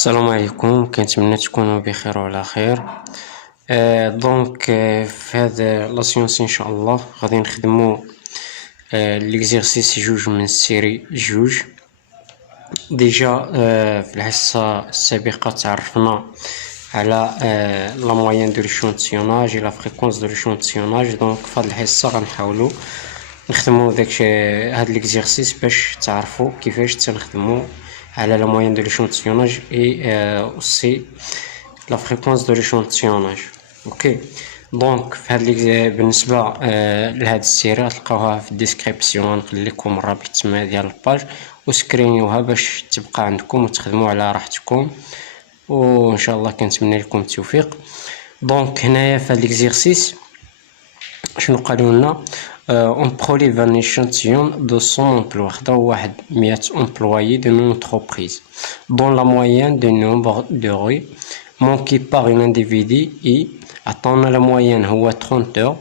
السلام عليكم، كنتمنى تكونوا بخير وعلى خير. في هذا لاسيونس ان شاء الله غادي نخدمو ليكزيرسيس جوج من السيري جوج. ديجا في الحصه السابقه تعرفنا على لا موين دو ليشونتيوناج لا فريكونس دو ليشونتيوناج. دونك في هذه الحصه غنحاولوا نخدمو داك هاد ليكزيرسيس باش تعرفوا كيفاش تنخدمو على la moyenne de l'échantillonnage et aussi la fréquence de l'échantillonnage. Ok, donc بالنسبة لهاد السيرة تلقاوها في الديسكريبسيون، نخلي لكم الرابط تما ديال الباج وسكرينيوها باش تبقى عندكم وتخدموا على راحتكم، وان شاء الله كنتمنى لكم التوفيق. دونك هنايا في هاد ليكزيرسيس شنو قالوا لنا؟ on prélève un échantillon de 100 emplois. واحد 100 employés de une entreprise dont la moyenne de nombre de rues manquées par un individu et attend la moyenne هو 30 heures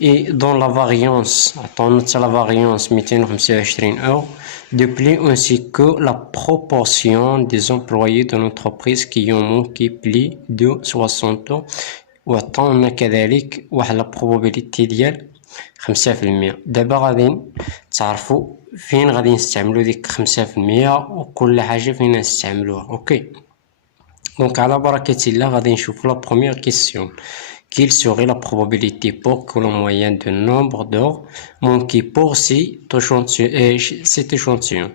et dans la variance attend la variance 225 heures de plus ainsi que la proportion des employés de l'entreprise qui ont manqué plus de 60 heures وعطاونا كذلك واحد la probabilité ديال 5%. دابا غادي تعرفوا فين غادي نستعملوا ديك 5% وكل حاجه فين نستعملوها. اوكي، دونك على بركه الله غادي نشوفوا لا بروميير كيسيون. Quelle serait la probabilité pour que la moyenne de nombre d'heures manquées pour cet échantillon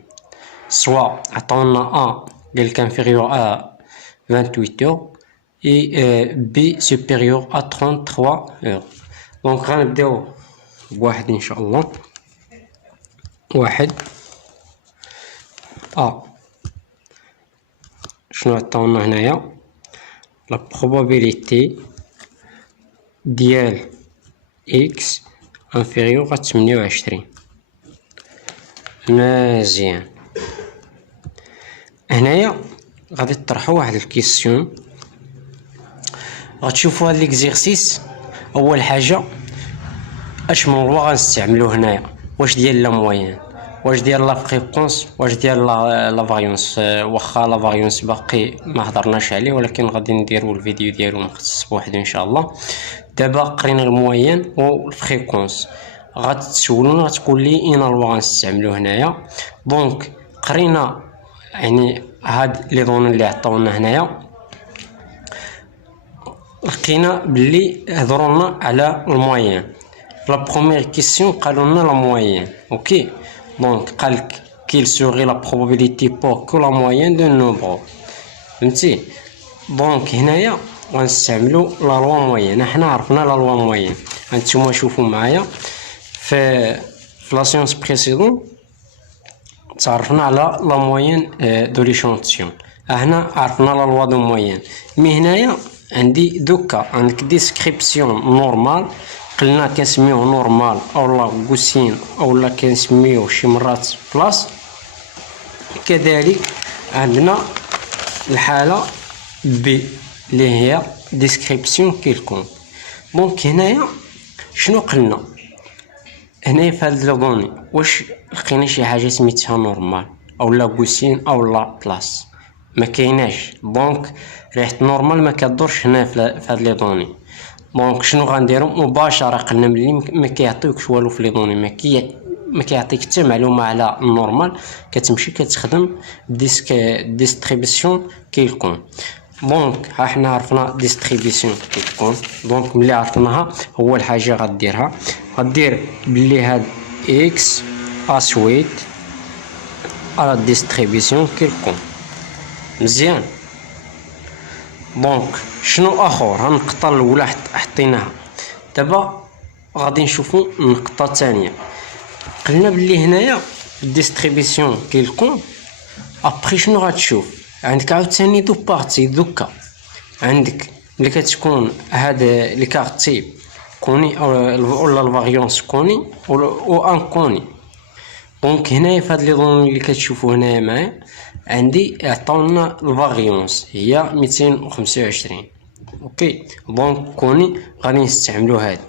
soit عطاونا A قالك inférieur à 28 heures et B supérieur à 33 heures. دونك غنبداو بواحد ان شاء الله. واحد شنو عطاونا هنايا؟ لا بروبابيليتي ديال اكس انفيريور ا 28. مزيان، هنايا غادي تطرحوا واحد الكيسيون. غتشوفوا هاد ليكزيرسيس اول حاجه اش من لوا غنستعملو هنايا، واش ديال لا موين، واش ديال لا فريكونس، واش ديال لا فاريونس. واخا لا فاريونس باقي ما هضرناش عليه ولكن غادي نديرو الفيديو ديالو مخصص بوحدو ان شاء الله. دابا قرينا الموين والفريكونس، غتسولونا غتقول لي اين لوا غنستعملو هنايا. دونك قرينا يعني هاد لي دوني اللي عطاونا هنايا، لقينا بلي هضرونا على الموين. La première question قالوا لنا la moyenne. OK, donc قالك quelle serait la probabilité pour que la moyenne de nombre. فهمتي؟ دونك هنايا غنستعملوا لا لوا موين. حنا عرفنا لا لوا موين، هانتوما شوفوا معايا في لا سيونس بريسيدون تعرفنا على لا موين دو ليشونتيون. هنا عرفنا لا لوا دو موين. مي هنايا عندي دوكا عندك ديسكريبسيون نورمال، قلنا كنسميوه نورمال اولا غوسين اولا كنسميوه شي مرات بلاص. كذلك عندنا الحاله بي اللي هي ديسكريبسيون كيلكون. دونك هنايا شنو قلنا؟ هنايا في هاد لودوني واش لقينا شي حاجه سميتها نورمال اولا غوسين اولا بلاص؟ ما كايناش. دونك ريحه نورمال ما كدورش هنا في هاد لي دوني. دونك شنو غنديرو؟ مباشره قلنا ملي ما كيعطيوكش والو في لي دوني، ما كيعطيك حتى معلومه على النورمال، كتمشي كتخدم ديستريبيسيون كيلكون. دونك ها حنا عرفنا ديستريبيسيون كيلكون. دونك ملي عرفناها اول حاجه غديرها غدير بلي هاد اكس اسويت على ديستريبيسيون كيلكون. مزيان. دونك شنو اخر؟ النقطه الاولى حطيناها. دابا غادي نشوفوا النقطه الثانيه. قلنا بلي هنايا الديستريبيسيون كيلكون ابري شنو غتشوف؟ عندك عاوتاني دو بارتي. دوكا عندك ملي كتكون هاد لي كارتي كوني ولا الفاريونس كوني او ان كوني. دونك هنايا في هاد لي دوني اللي كتشوفوا هنايا معايا عندي عطاونا الفاريونس هي 225. اوكي، دونك كوني غادي نستعملو هاد.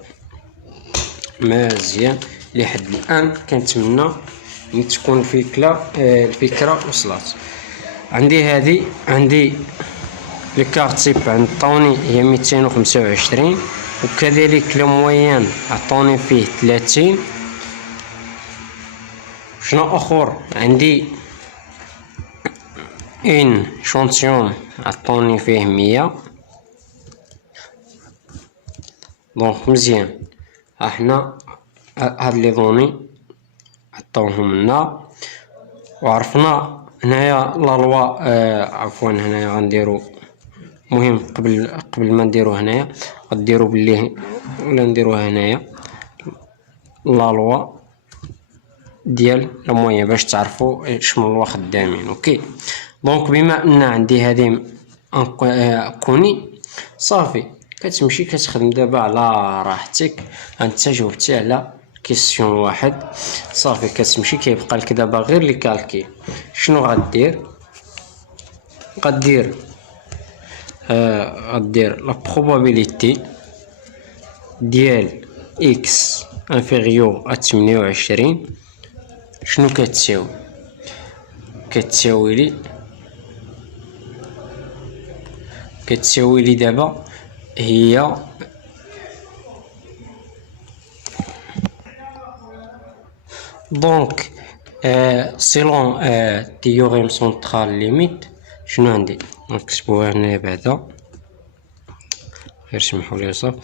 مزيان، لحد الان كنتمنى تكون الفكره وصلت. عندي هذه، عندي الكارت تيب عطاوني هي 225، وكذلك المويان عطاوني فيه 30. شنو اخر؟ عندي ان شونتيون عطاوني فيه 100. دونك مزيان، ها حنا هاد لي دوني عطاوهم لنا وعرفنا. هنايا لا لوا عفوا هنايا غنديرو، مهم قبل ما نديرو هنايا غديرو بلي ولا نديروها هنايا لا لوا ديال المويه باش تعرفوا شنو الوا خدامين. اوكي، دونك بما ان عندي هذه كوني صافي، كتمشي كتخدم دابا على راحتك. انت جاوبتي على كيسيون واحد صافي، كتمشي كيبقى لك دابا غير لي كالكي. شنو غدير؟ غدير لا بروبابيليتي ديال اكس انفيريور ا 28 شنو كتساوي؟ كتساوي لي دابا هي دونك سيلون تيوريم سونترال ليميت. شنو عندي؟ نكتبوها هنايا بعدا، غير سمحولي صافي.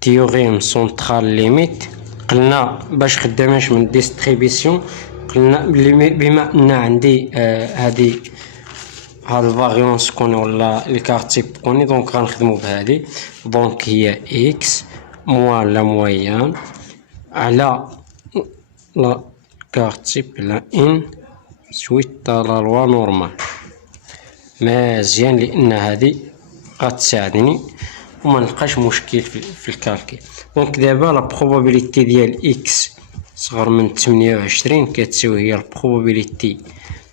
تيوريم سونترال ليميت قلنا باش خداماش من ديستريبيسيون، قلنا بلي بما ان عندي هادي هاد الفاريونس كوني ولا الكارت تيب كوني، دونك غنخدمو بهادي. دونك هي اكس موان لا مويان على لا كارت تيب على ان سويت لا لوا نورمال. مزيان، لان هادي غتساعدني وما نلقاش مشكل في الكالكي. دونك دابا لا بروبابيليتي ديال اكس صغر من 28 كتساوي هي البروبابيليتي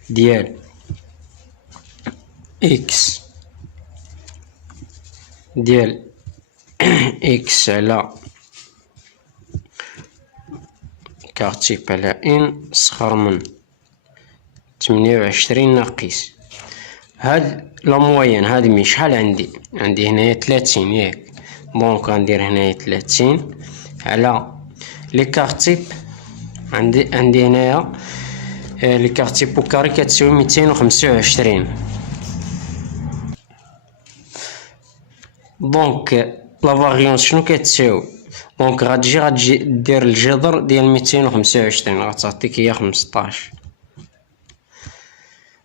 ديال اكس اكس على كارتيب على ان صغر من 28 ناقص هاد لا موين. هاد مي شحال عندي هنايا 30 ياك، دونك غندير هنايا 30 على لي كارتيب. عندي هنايا لي كارتيب بوكاري كتساوي 225. دونك لا فاريونس شنو كتساوي؟ دونك غتجي دير الجذر ديال 225 غتعطيك هي 15.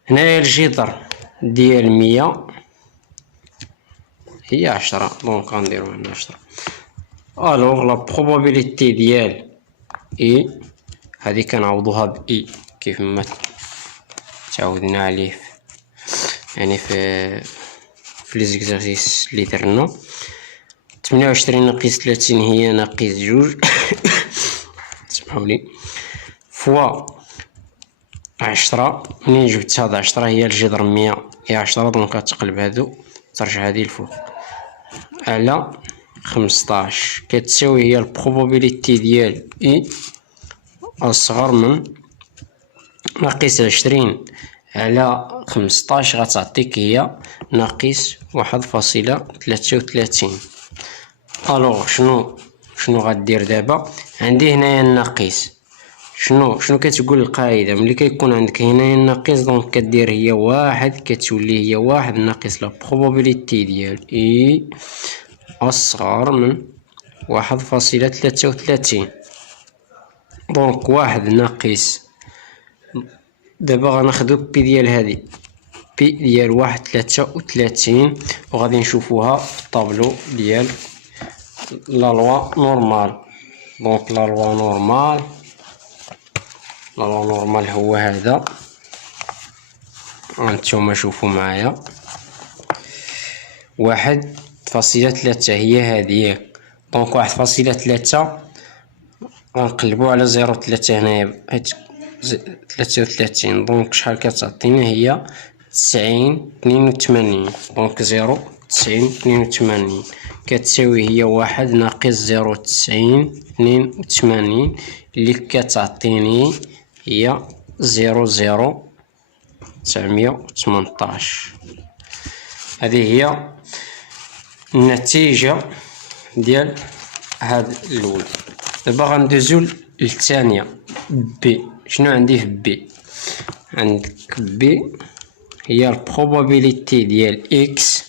هنايا الجذر ديال 100 هي 10، دونك غنديرو هنا 10. الوغ لا بروبابيليتي ديال اي هادي كنعوضوها ب اي كيف ما تعودنا عليه يعني في لي زيكزارسيس اللي درنا. 28 ناقص 30 هي ناقص 2 سمحولي فوا 10. منين جبت هاد 10 هي الجذر 100 هي 10، دونك غتقلب هادو ترجع هادي الفوق على 15 كتساوي هي البروبابيليتي ديال اي اصغر من ناقص 20 على 15 غتعطيك هي ناقص 1.33. الوغ شنو غدير دابا؟ عندي هنايا الناقص. شنو كتقول القاعده؟ ملي كيكون عندك هنايا الناقص دونك كدير هي واحد، كتولي هي واحد ناقص لا بروبابيليتي ديال اي اصغر من 1.33. دونك واحد ناقص دابا غناخدو بي ديال هادي بي ديال 1.33 وغادي نشوفوها في الطابلو ديال لا لوا نورمال. دونك لا لوا نورمال هو هذا، هانتوما شوفوا معايا 1.3 هي هذه. دونك 1.3 غنقلبو على 0.3 هنايا 33. دونك شحال كتعطينا؟ هي 90.82. دونك 0.90.82 كتساوي هي 1 ناقص 0.90.82 اللي كتعطيني هي 0.0 918. هذه هي النتيجة ديال هاد الأولى. دابا غندوزو للثانية بي. شنو عندي في بي؟ عندك بي هي البروبابيليتي ديال إكس.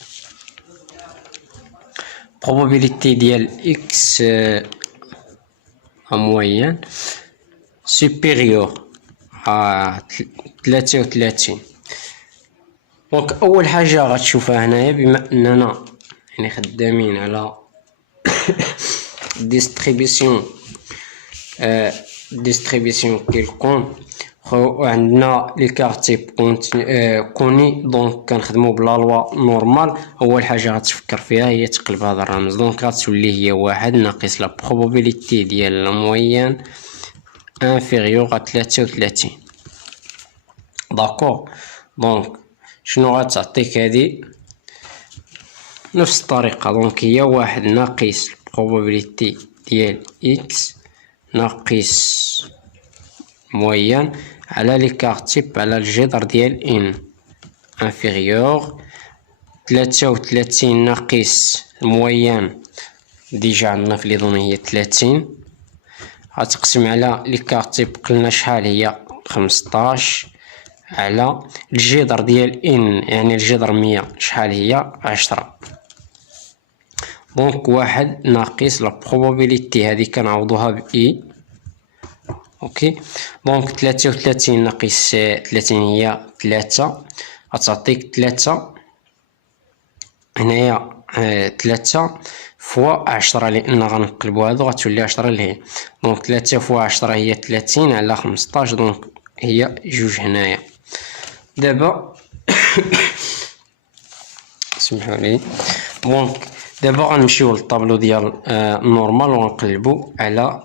probabilité ديال إكس موين supérieur à 33. دونك أول حاجة غتشوفها هنايا، بما أننا يعني خدامين على distribution كيلكون، وعندنا لي كارتيب كوني، دونك كنخدمو بلا لوا نورمال. اول حاجه غتفكر فيها هي تقلب هذا الرمز، دونك غتولي هي 1 ناقص لا بروبابيليتي ديال الموين انفيريور ا 33. داكور. دونك شنو غتعطيك هذه؟ نفس الطريقه، دونك هي 1 ناقص البروبابيليتي ديال اكس ناقص موين على لي كارتيب على الجذر ديال ان انفيريور 33 ناقص الموين. ديجا عندنا في لي دوني هي 30، غتقسم على لي كارتيب قلنا شحال هي 15 على الجذر ديال ان، يعني الجذر 100 شحال هي 10. دونك 1 ناقص لا بروبابيليتي هذه كنعوضوها ب اي. اوكي. دونك 33 ناقص 30 هي 3، غتعطيك 3 هنايا 3 فوا 10، لان غنقلبو هادو غتولي 10 لهي. دونك 3 فوا 10 هي 30 على 15، دونك هي 2 هنايا. دابا سمحولي. دونك دابا غنمشيو للطابلو ديال نورمال وغنقلبو على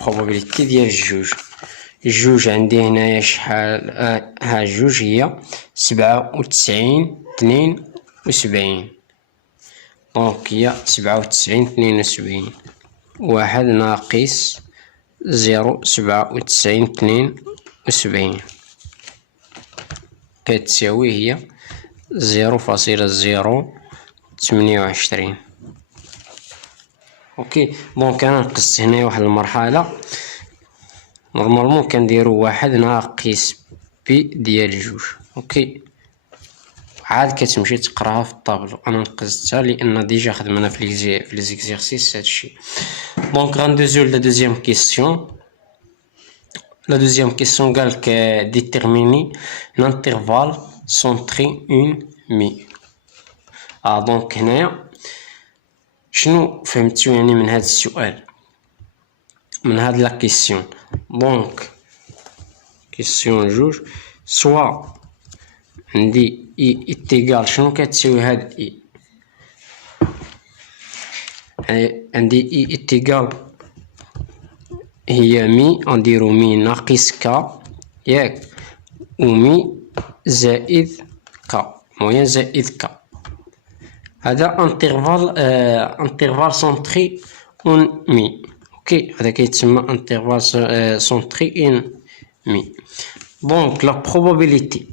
بروبابيليتي ديال جوج عندي هنايا شحال؟ ها جوج هي 97 72. دونك هي 97 72. 1 ناقص 0 97 72 كتساوي هي 0.028. اوكي. دونك انا نقصت هنايا واحد المرحله، نورمالمون كنديرو 1 ناقص بي ديال جوج. اوكي. عاد كتمشي تقراها في الطابلو، انا نقصتها لان ديجا خدمنا في لي زيكزيرسيس هادشي. دونك غندوزو لا دوزيام كيسيون. لا دوزيام كيسيون قالك ديتيرميني لانترفال سونتري اون مي. دونك هنايا شنو فهمتو يعني من هذا السؤال، من هاد لا كيسيون؟ دونك كيسيون جوج، سوا عندي اي اتيغال شنو كتساوي هاد اي؟ عندي اي اتيغال هي مي، غنديرو مي ناقص كا ياك، ومي زائد كا موين زائد كا. هذا انترفال سونتري اون مي. اوكي. هذا كيتسمى انترفال سونتري اون مي. دونك لا بروبابيليتي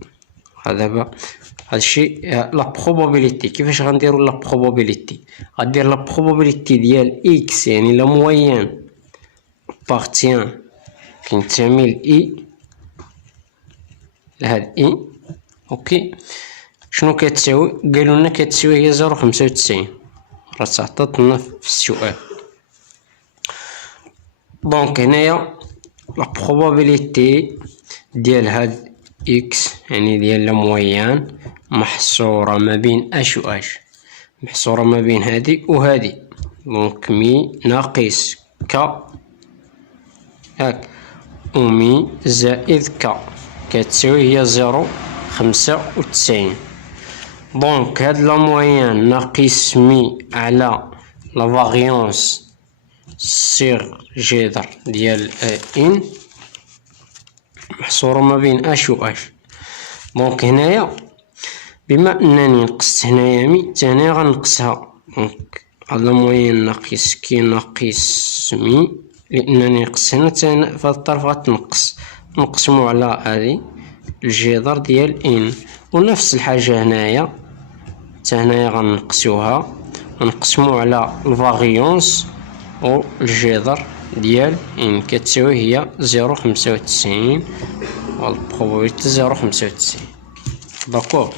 دابا هادشي لا بروبابيليتي. كيفاش غنديرو لا بروبابيليتي؟ غدير لا بروبابيليتي ديال اكس يعني لا موين بارتيان كينتمي لاي لهاد اي. اوكي. شنو كتساوي؟ قالوا لنا كتساوي هي 0.95، راه تعطاتنا في السؤال. دونك هنايا لا بروبابيليتي ديال هاد اكس يعني ديال لا موين محصوره ما بين اش و اش، محصوره ما بين هادي و هادي. دونك مي ناقص كا هاك، ومي زائد كا كتساوي هي 0.95. دونك هاد لا موين ناقص مي على لا فاريونس سير جذر ديال ان محصورة ما بين اش و اش. دونك هنايا بما انني نقصت هنايا مي، تاني غنقصها. دونك هاد لا موين ناقص كي ناقص مي، لانني نقص هنا تاني في هاد الطرف غتنقص، نقسمو على هادي الجذر ديال ان. ونفس الحاجة هنايا، حتى هنايا غنقسوها، غنقسمو على الفاريونس و الجذر ديال ان كتساوي هي 0.95 والبروبابيليتي 0.95. داكوغ.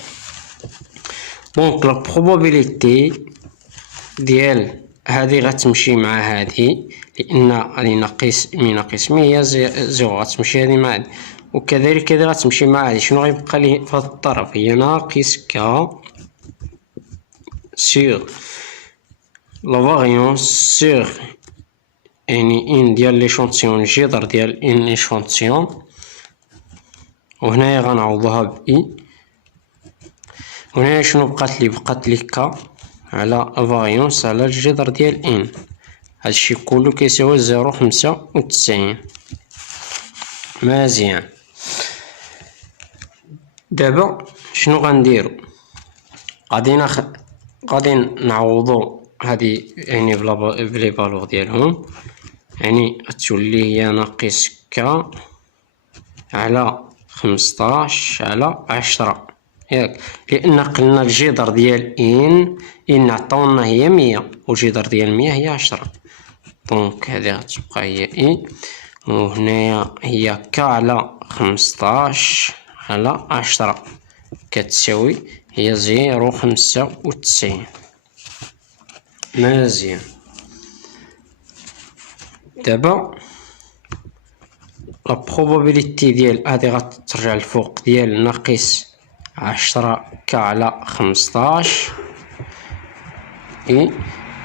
دونك لا بروبابيليتي ديال هذه غتمشي مع هذه، لان غادي ناقص من ناقص مية هي زيرو، غتمشي هذه مع هذه، وكذلك هذه غتمشي مع هذه. شنو غيبقى لي في هذا الطرف؟ هي ناقص ك سيغ لا فاريونس سيغ يعني ان ديال ليشونتيون، الجذر ديال ان ايشونتيون، وهنايا غنعوضوها ب اي. وهنايا شنو بقات لي؟ بقات لي ك على فاريونس على الجذر ديال ان. هادشي كله كيساوي 0.95. مزيان. دابا شنو غنديرو؟ غادي نعوضو هادي يعني بلي فالور ديالهم، يعني غتولي هي ناقص ك على 15 على 10، ياك؟ لان قلنا الجذر ديال ان عطاونا هي 100 والجذر ديال 100 هي 10. دونك هذه غتبقى هي اي، وهنايا هي ك على 15 على 10 كتساوي هي 0.95. مزيان. دابا لا بروبابيليتي ديال هادي غترجع الفوق ديال ناقص 10 ك على 15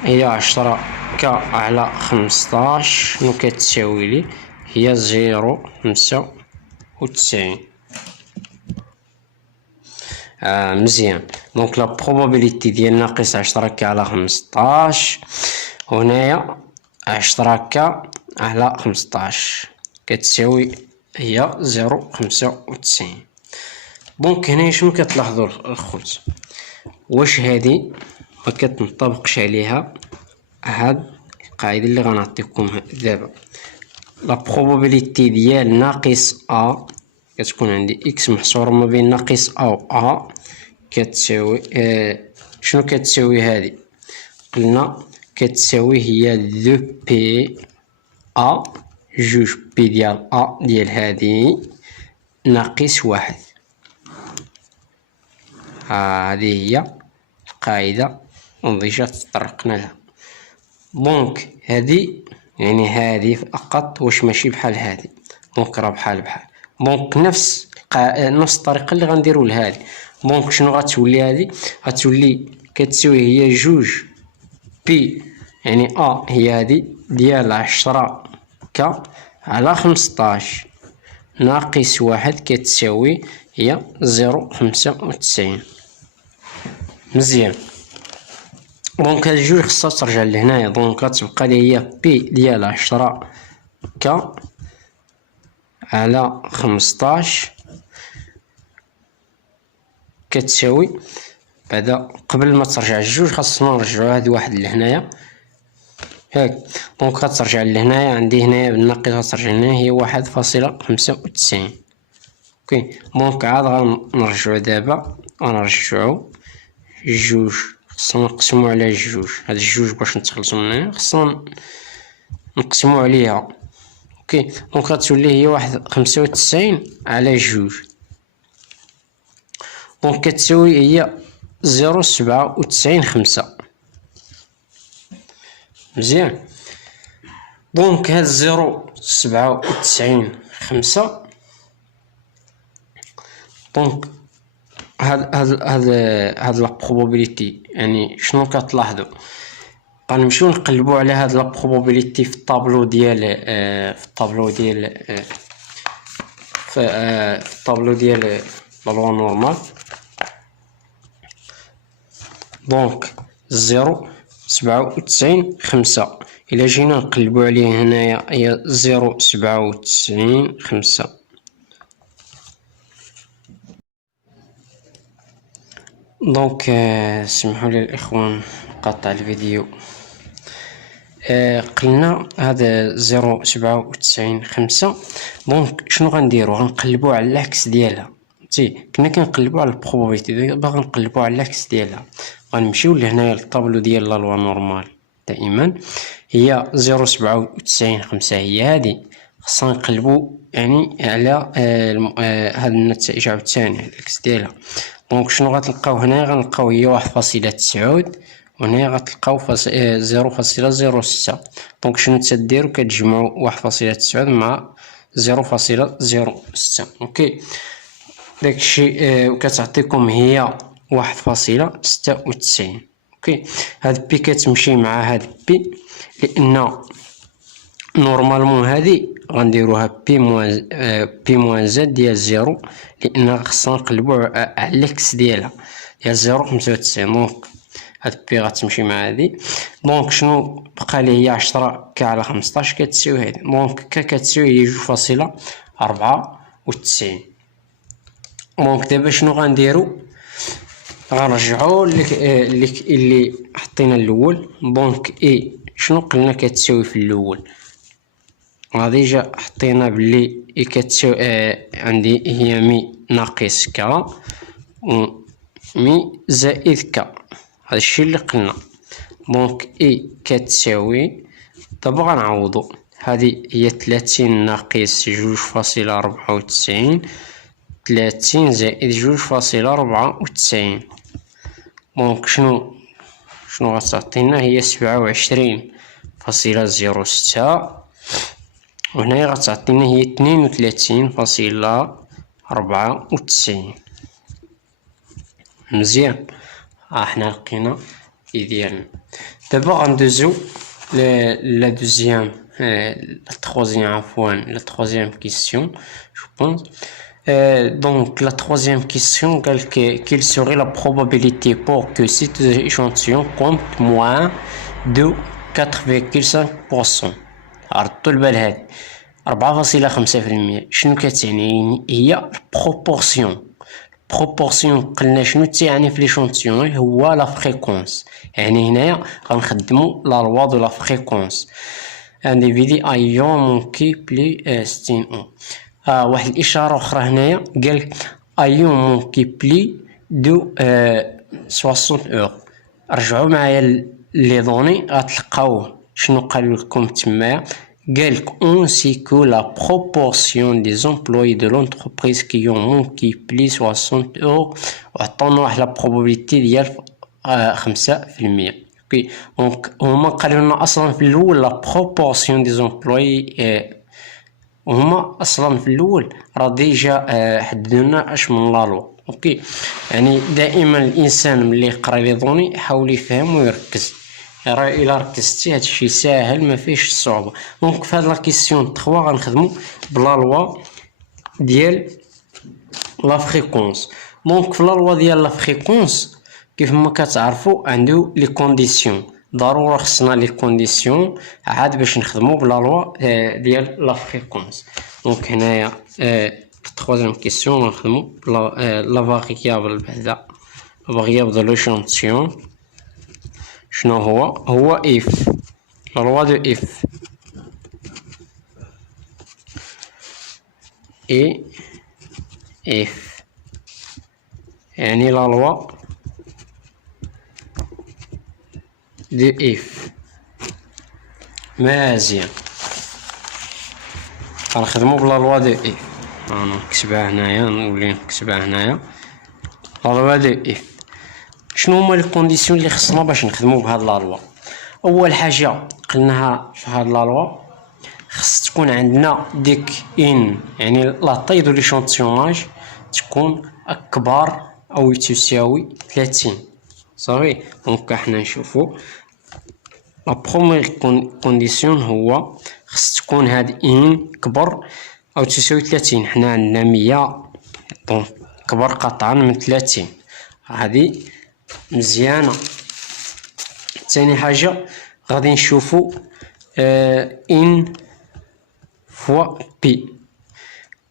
هي 10 ك على 15 شنو كتساوي لي؟ هي 0.95. مزيان. دونك لا بروبابيليتي ديال ناقص 10 ك على 15 وهنايا 10 ك على 15 كتساوي هي 0.95. دونك هنا شنو كتلاحظوا الخوت؟ واش هادي ما كتنطبقش عليها هاد القاعده اللي غنعطيكم دابا؟ لا بروبابيليتي ديال ناقص ا كتكون عندي اكس محصوره ما بين ناقص ا و ا كتساوي شنو كتساوي هادي؟ قلنا كتساوي هي دو بي ا جوج بي ديال ا ديال هادي ناقص واحد. هذه هي القاعده وديجا تطرقنا لها. دونك هادي يعني هادي فقط واش ماشي بحال هادي؟ دونك راه بحال. دونك نفس الطريقه اللي غنديروا لهادي. دونك شنو غتولي هادي؟ غتولي كتساوي هي جوج بي يعني ا هي هادي ديال 10 ك على 15 ناقص واحد كتساوي هي 0.95. مزيان. دونك هاد الجوج خصها ترجع لهنايا. دونك غتبقى لي هي بي ديال 10 ك على 15 كتساوي بعدا قبل ما ترجع الجوج خاصنا نرجعو هاد واحد لهنايا، ياك؟ دونك غترجع لهنايا عندي هنايا بالناقص غترجع لهنايا هي 1.95. اوكي. دونك عاد غنرجعو دابا غنرجعو جوج خصنا نقسمو على جوج. هاد الجوج باش نتخلصو منها خصنا نقسمو عليها. اوكي. دونك غتولي هي 1.95 على جوج. دونك كتساوي هي 0.97. مزيان. دونك هاد 0.97 دونك هاد لا بروبابيليتي يعني شنو كتلاحظوا؟ غنمشيو نقلبوا على هاد لا بروبابيليتي في الطابلو ديال في الطابلو ديال لا لوا نورمال. دونك 0.97 إلا جينا نقلبوا عليه هنايا هي 0.97. دونك سمحوا لي الاخوان قطع الفيديو. قلنا هذا 0.97. دونك شنو غنديروا؟ غنقلبوا على العكس ديالها. كنا كنقلبو على البروبابيليتي، دابا غنقلبو على لاكس ديالها. غنمشيو لهنايا للطابلو ديال لا لوا نورمال دائما، هي 0.97.5 هي هادي. خصنا نقلبو يعني على هاد النتائج عاوتاني على لاكس ديالها. دونك شنو غتلقاو هنايا؟ غنلقاو هي 1.9، وهنايا غتلقاو 0.06. دونك شنو تديرو؟ كتجمعو 1.9 مع 0.06. اوكي، داكشي وكتعطيكم هي 1.96. اوكي، هاد بي كتمشي مع هاد بي، لان نورمالمون هادي غنديروها بي موان زد ديال 0، لان خصنا نقلبو على الاكس ديالها ديال 0.95. دونك هاد بي غتمشي مع هادي. دونك شنو بقى لي؟ هي 10 على 15 كتساوي هادي. دونك كتساوي هي 2.94. دونك دابا شنو غنديرو؟ غنرجعو اللي حطينا الاول. دونك اي شنو قلنا كتساوي في الاول؟ ديجا حطينا بلي اي كتساوي عندي هي مي ناقص ك و مي زائد ك، هادشي اللي قلنا. دونك اي كتساوي، دابا غنعوضو، هادي هي 30 ناقص 2.94، 30 زائد 2.94. دونك شنو غتعطينا؟ هي 27.06، وهنايا غتعطينا هي 32.94. مزيان، حنا لقينا اي ديالنا. دابا غندوزو لا دوزيام لا troisième question je pense. Donc la troisième question, quelle serait la probabilité pour que cet échantillon compte moins de 4,5%؟ عرضتو البال هادي 4.5%. شنو كتعني؟ هي البروبورسيون. قلنا شنو تعني في ليشونتيون؟ هو لا فريكونس. يعني هنايا غنخدمو لا لوا دو لا فريكونس. انديفيدي ايون مونكيبلي 60 او. واحد الاشاره اخرى هنايا قالك ايون مونكيبلي دو 60 او. رجعوا معايا لي دوني غتلقاوه شنو قالوا لكم تمايا. قالك on sait que la proportion des employés de l'entreprise qui ont multiplié 60 euros وعطونا واحد لا probabilité ديال 5%. اوكي، دونك هما قالوا لنا اصلا في الاول لا proportion des employés، هما اصلا في الاول راه ديجا حددوا لنا اش من لا لوا. اوكي، يعني دائما الانسان ملي يقرا لي دوني يحاول يفهم ويركز. راه الا ركزتي هادشي ساهل ما فيهش الصعوبه. دونك في هاد لا كيسيون 3 غنخدمو بلا لوا ديال لا فريكونس. دونك في لا لوا ديال لا فريكونس كيف ما كتعرفوا عنده لي كونديسيون، ضروري خصنا لي كونديسيون عاد باش نخدمو بلا لوا ديال لا فريكونس. دونك هنايا troisième question غنخدمو لا فاريابل بعدا فاريابل دو ليشانتيون. شنو هو اف لا لوا دو اف اي اف، يعني لا لوا دو اف. مزيان، غنخدمو بلا لوا دو اف. انا نكتبها هنايا، نولي نكتبها هنايا لا لوا دو اف. شنو هما لي كونديسيون اللي خصنا باش نخدمو بهاد لا لوا؟ اول حاجه قلناها في هاد لا لوا خص تكون عندنا ديك يعني لا طاي دو ليشانتيوناج تكون اكبر او تساوي 30. صافي، دونك حنا نشوفو لا بروميير كونديسيون هو خص تكون هاد كبر او تساوي 30. حنا عندنا 100، دونك كبر قطعا من 30. هادي مزيانه. ثاني حاجه غادي نشوفو ان فوا بي.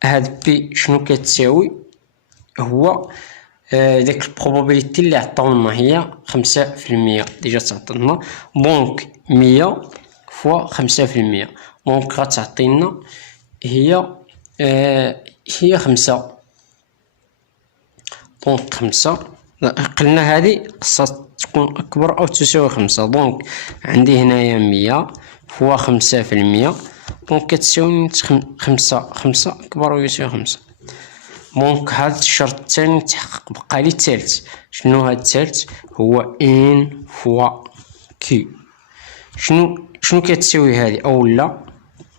هاد بي شنو كتساوي؟ هو داك البروبابيليتي اللي عطاونا هي 5%، ديجا تعطينا. دونك 100 فوا 5%، دونك غتعطينا هي 5. دونك 5 قلنا هذه خاصها تكون أكبر أو تساوي 5. دونك عندي هنايا 100 فوا 5%، دونك كتساوي 5 أكبر أو يساوي 5. دونك هذا الشرط الثاني تحقق. بقى لي الثالث. شنو هذا الثالث؟ هو ان فوا كي. شنو كتساوي هذه؟ أولا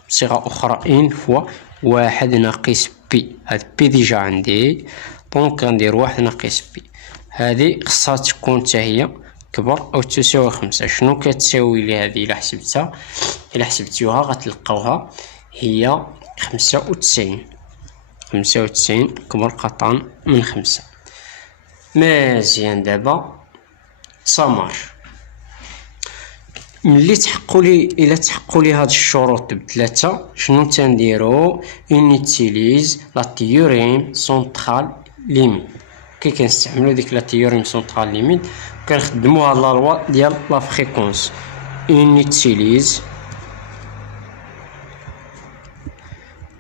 بصيغة أخرى ان فوا 1 ناقص بي. هاد بي ديجا عندي، دونك غندير 1 ناقص بي. هذه خصها تكون حتى هي كبر أو تساوي 5. شنو كتساوي لي هذه؟ إلا حسبتوها غتلقاوها هي 95. 95 كبر قطعا من 5. مزيان. دابا صامارش ملي إلا تحققوا لي هاد الشروط بثلاثة، شنو تنديرو؟ نيتيليز لا تيوريم سونطرال ليميت. كي كنستعملو ديك لا تيوريم سونطرال ليميت كنخدمو هاد لا لوا ديال لا فريكونس. نيتيليز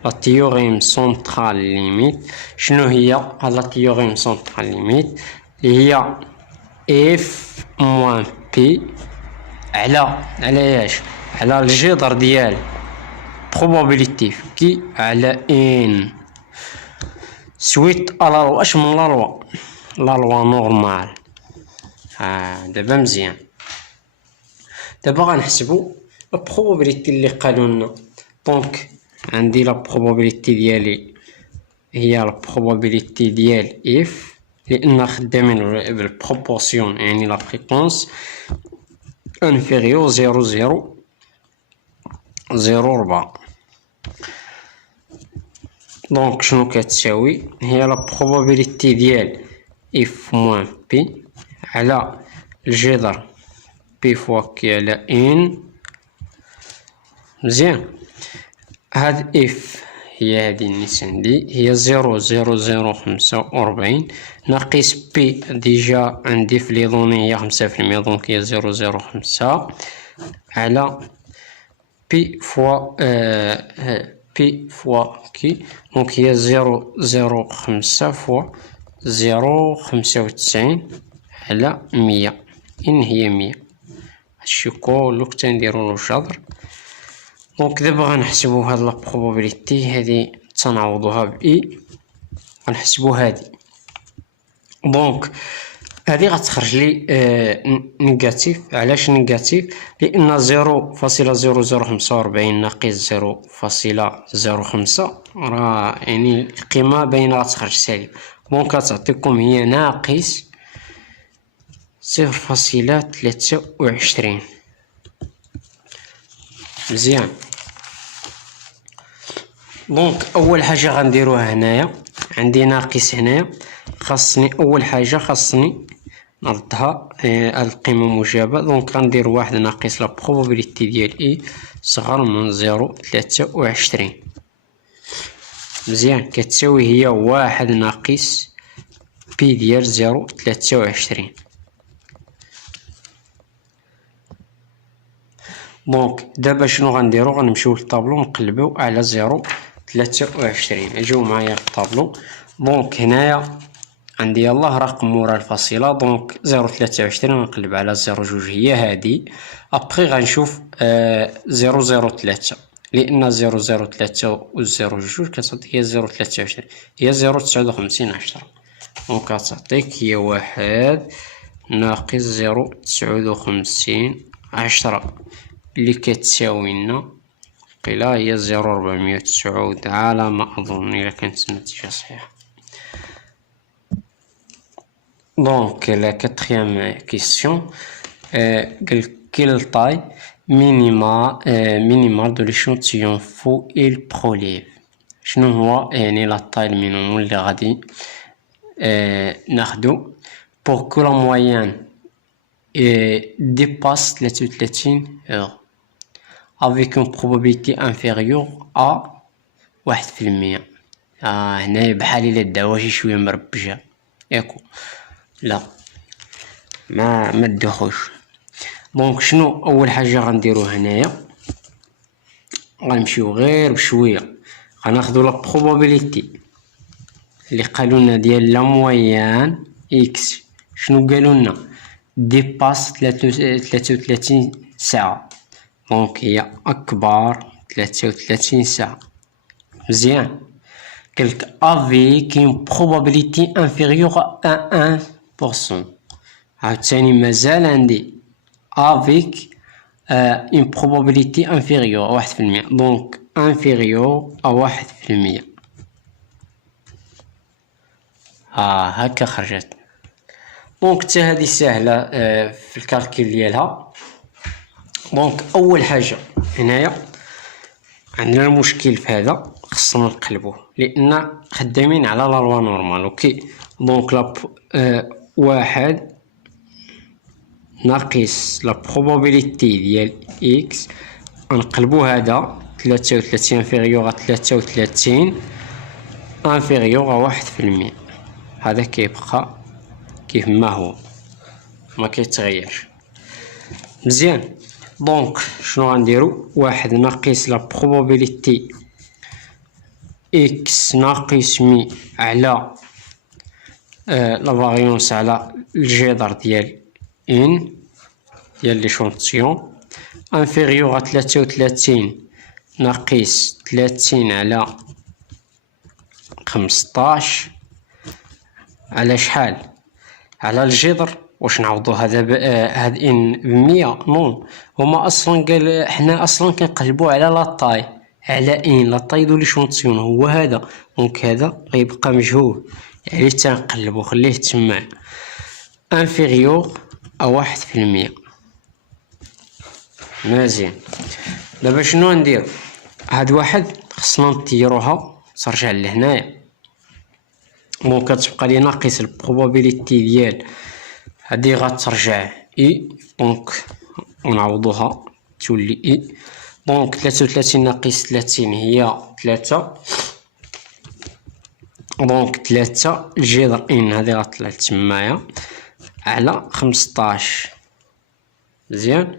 لا تيوريم سونطرال ليميت. شنو هي هاد لا تيوريم سونطرال ليميت؟ اللي هي اف موان بي على ياش؟ على الجذر ديال probabilité كي على ان سويت على واش من لا لوا نورمال. دابا مزيان. دابا غنحسبو probabilité اللي قالوا لنا. دونك عندي لا probabilité ديالي هي لا probabilité ديال اف، لان خدامين بالبروبورسيون يعني لا فريكونس inférieur 0.0004. دونك شنو كتساوي؟ هي لا probabilité ديال اف موان بي على الجذر بي فوا كي على ان. مزيان. هاد اف هي هادي النيس عندي هي 0.0045 ناقص بي ديجا عندي في لي دوني هي 5%، دونك هي 0.05 على بي فوا بي فوا كي، دونك هي 0.05 فوا 0.95 على 100. إن هي 100. هادشي كلو كتنديرولو الجذر. دونك دابا غنحسبو هاد لا probabilité هادي تنعوضوها بإي، غنحسبو هادي. دونك هادي غتخرج لي نيجاتيف. علاش نيجاتيف؟ لأن 0.0045 ناقص 0.05 راه يعني القيمة باينة غتخرج سالب. دونك غتعطيكم هي ناقص 0.23. مزيان. دونك اول حاجه غنديروها هنايا عندي ناقص هنايا، خاصني اول حاجه نردها القيمه موجبه. دونك غندير 1 ناقص لا probabilité ديال اي صغر من 0.23. مزيان. كتساوي هي 1 ناقص بي ديال 0.23. دونك دابا شنو غنديرو؟ غنمشيو للطابلو نقلبو على 0.23. اجيو معايا للطابلو. دونك هنايا عندي يلاه رقم مورا الفاصله. دونك 0.23 غنقلب على 0.2 هي هادي. ابخي غنشوف 0.03 لان 0.03 و 0.2 كتعطيك هي 0.23 هي 0.59. دونك كتعطيك هي 1 ناقص 0.59 اللي كتساوي لنا قيلا هي 0.409 على ما اظن الا كانت النتيجه صحيحه. دونك لا كاتريام كيسيون قال quelle taille minimale de l'échantillon faut il prélève. شنو هو يعني لا طاي المينيموم اللي غادي ناخدو pour que la moyenne dépasse 33 heures avec une probabilité inférieure à 1%. هنا بحال الا داوها شي شويه مربجه ياكو لا ما تدخلش. دونك شنو اول حاجه غنديرو هنايا؟ غنمشيو غير بشويه غناخدو لا probabilité اللي قالوا لنا ديال لا مويان اكس شنو قالوا لنا؟ ديباس 33 ساعة، دونك هي أكبر 33 ساعة. مزيان. قالك افيك اون بروبابيليتي انفيريور ا 1%. عاوتاني مازال عندي افيك اون بروبابيليتي انفيريور 1%، دونك انفيريور ا 1%. هكا خرجت. دونك حتى هادي ساهلة في الكالكيل ديالها. دونك أول حاجة هنايا عندنا المشكل في هذا، خصنا نقلبوه لأن خدامين على لا لوا نورمال. أوكي، دونك واحد ناقص لا بروبابيليتي ديال إكس، نقلبو هذا 33 انفيريور 33 انفيريور 1%. هذا كيبقى كيف ما هو، ما كيتغيرش. مزيان. دونك شنو غنديرو؟ واحد ناقص لا بروبابيليتي اكس ناقص مي على لا فاريونس على الجذر ديال ان ديال ليشونتيون انفيريور 33 ناقص 30 على 15 على شحال؟ على الجذر. واش نعوضو هذا هاد ان ب100؟ نون، هما اصلا قال حنا اصلا كنقلبو على لا طاي، على ان لا طاي دو ليشونتيون هو هذا، دونك هذا غيبقى مجهول، يعني تنقلبو خليه تما انفيريور ا 1%. مزيان. دابا شنو نديرو؟ هاد واحد خصنا نطيروها ترجع لهنايا، دونك كتبقى لي ناقص البروبابيليتي ديال هادي غترجع اي، دونك ونعوضوها تولي اي. دونك 33 ناقص 30 هي 3، دونك 3 الجذر ان هادي غطلع تمايا على 15. مزيان.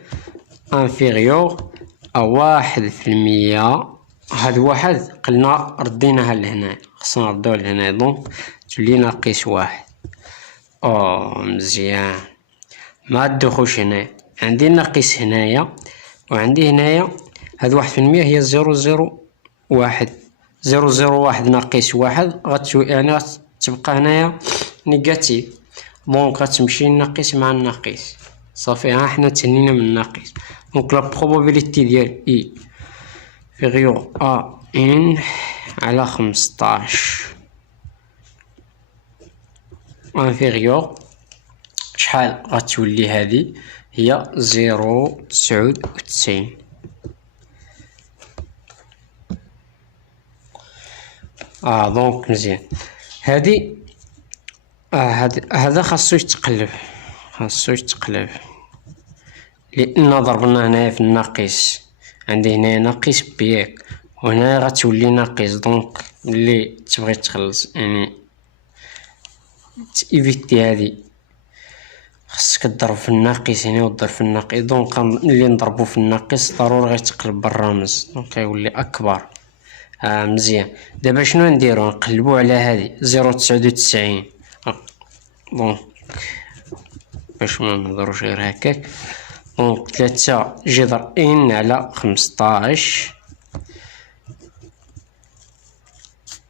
انفيريور ا 1%. هاد واحد قلنا رديناها لهنا، خصنا نردوها لهنا، دونك تولي ناقص 1. مزيان. ما تدخلش هنا، عندي ناقص هنايا وعندي هنايا. هاد 1% هي 0.01، 0.01 ناقص 1 يعني غتبقى هنايا نيجاتيف، دونك غتمشي الناقص مع الناقص صافي. ها حنا تهنينا من الناقص، دونك لا بروبابيليتي ديال اي فيغيور ا ان على 15 انفيريور شحال غتولي؟ هذه هي 0.99. دونك مزيان. هذه هذا خاصو يتقلب، لان ضربنا هنايا في الناقص، عندي هنا ناقص بياك وهنا غتولي ناقص، دونك ملي تبغي تخلص يعني تيفيتي هذه خصك تضرب في الناقص هنا وتضرب في الناقص، دونك ملي نضربو في الناقص ضروري غيتقلب بالرمز، دونك غيولي اكبر. مزيان. دابا شنو نديرو؟ نقلبو على هذه 0.99، دونك باش ما نهضروش غير هكاك، دونك 3 جذر ان على 15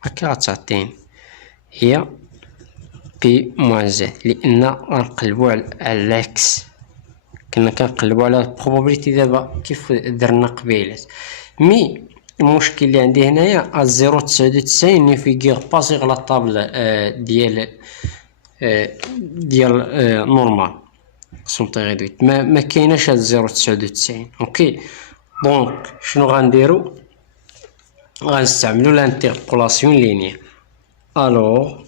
هكا غتعطيني هي بي موان زد، لان غنقلبو على العكس، كنا كنقلبو على البروبابيليتي دابا كيف درنا قبيلات. مي المشكل اللي عندي هنايا 0.99 ني فيغيغ با سيغ لا طابل ديال نورمال سونطي ريدويت، ما كايناش هاد 0.99. اوكي، دونك شنو غنديرو؟ غنستعملو لانتربولاسيون لينيير. الوغ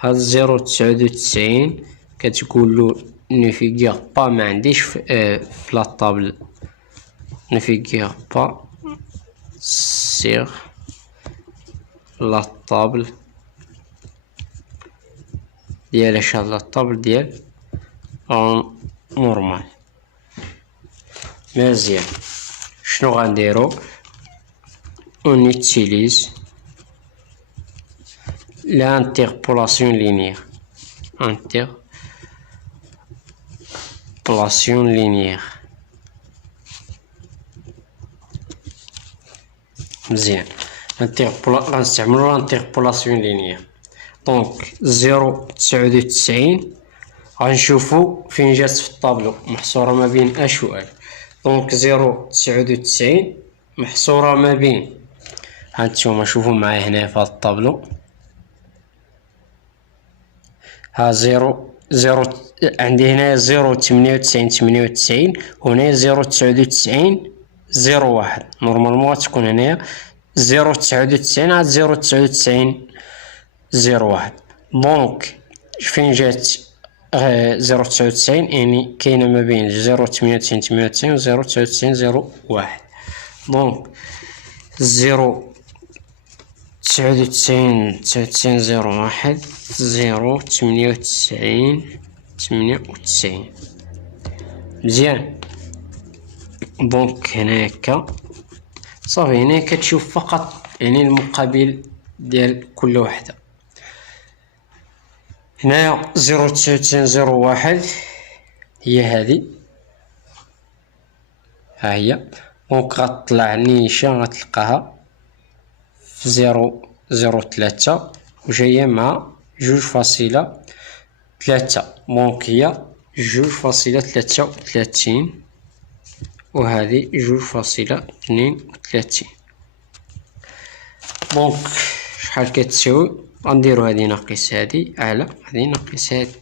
هاد 0.99 كتقولو ني فيغيغ با، ما عنديش في لا طابل ني فيغيغ با سيغ لا طابل ديال اش؟ هاد لا طابل ديال نورمال. مزيان. شنو غنديرو؟ اون يوتيليز l'interpolation linéaire. Interpolation linéaire. مزيان. غنستعملو l'interpolation linéaire. دونك 0.99 غنشوفو فين جات في الطابلو، محصورة ما بين اش و اش. دونك 0.99 محصورة ما بين، هانتوما شوفو معايا هنا في هاد الطابلو، ها زيرو عندي هنا 0.98 وهنا 0.99 نورمالمون غتكون هنايا 0.99 عاد 0.99 دونك فين جات 0.99 يعني كاينه ما بين 0.98 و 0.99 دونك 0.99 98 مزيان. دونك هنا هكا صافي، هنا كتشوف فقط يعني المقابل ديال كل وحده. هنايا 0.99 هي هذه، ها هي. دونك غطلع نيشان غتلقاها في 0.03 وجايه مع 2.3، دونك هي 2.33 وهذه 2.32. دونك شحال كتساوي؟ غنديرو هادي ناقص هادي على هادي ناقص هادي.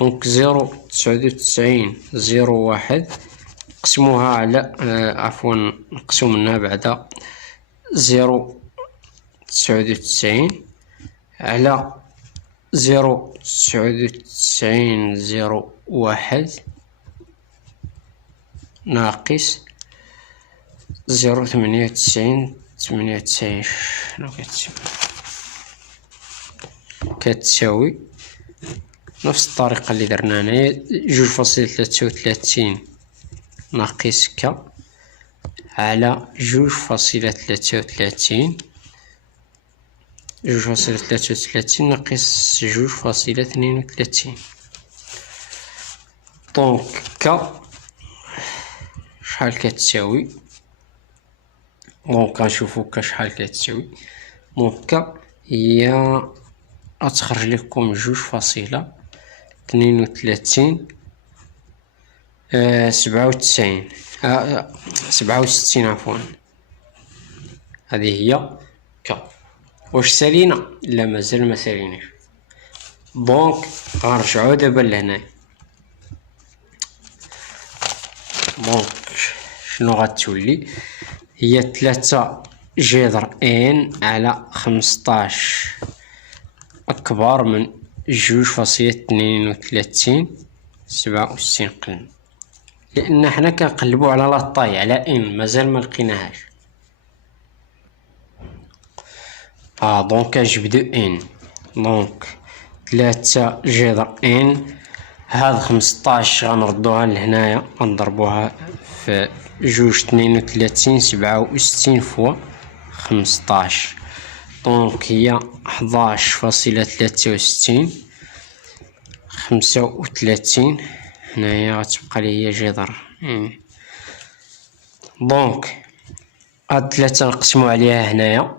دونك 0.99 نقسموها على عفوا نقسمو منها بعدا 0.99 على 0.99 ناقص 0.98 شنو كتساوي نفس الطريقة اللي درنا هنايا 2.33 ناقص ك على 2.33 ناقص 2.32. دونك ك شحال كتساوي؟ دونك غنشوفو ك شحال كتساوي. دونك ك هي غتخرج لكم 2.32 67 عفوا، هذه هي ك. واش سالينا؟ لا مازال ما ساليناش. دونك غنرجعو دابا لهنا. دونك شنو غتولي؟ هي 3 جذر ان على 15 أكبر من 2.32 قلم، لأن حنا كنقلبو على لاطاي على ان مازال ما لقيناهاش. دونك كنجبدو ان. دونك 3 جذر ان هاد 15 غنردوها لهنايا، غنضربوها في 2.32 فوا 15. دونك هي 11.63 35. هنايا غتبقى لي هي جذر. دونك هاد 3 نقسمو عليها هنايا.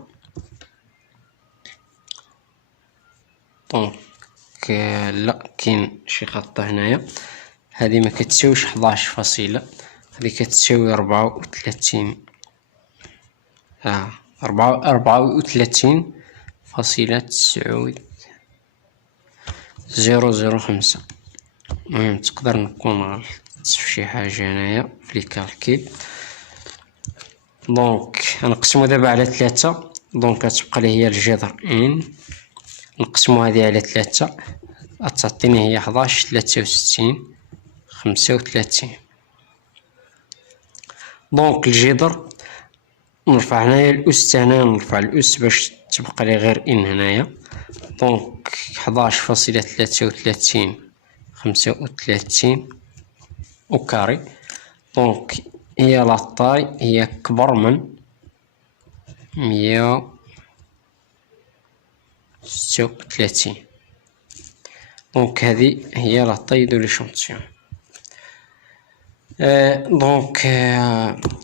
دونك لا كاين شي خطة هنايا، هذه ما كتساويش 11 فاصلة، هذه كتساوي 34 34.900. المهم تقدر نكون غلطت في شي حاجة هنايا في الكالكيل. دونك غنقسمو دابا على 3. دونك غتبقى لي هي الجذر ان، نقسمو هذه على 3 غتعطيني هي 11.63 35. دونك الجذر نرفع هنايا الأس، هنا نرفع الأس باش تبقى لي غير ان هنايا. دونك 11.33 35 وكاري. دونك هي لاطاي هي أكبر من 100 36. دونك هذه هي لا طاي دو ليشونتيون. دونك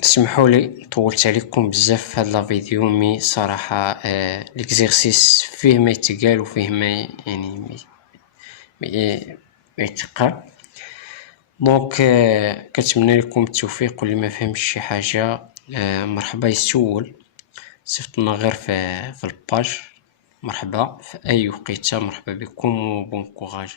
سمحوا لي طولت عليكم بزاف في هاد لا فيديو، مي صراحه ليكزيرسيس فيه ما يتقال وفيه ما يعني ما يتقال. دونك كنتمنى لكم التوفيق، واللي ما فهمش شي حاجه مرحبا يسول، صيفطنا غير في الباج. مرحبا في اي وقيته، مرحبا بكم وبون كوراج.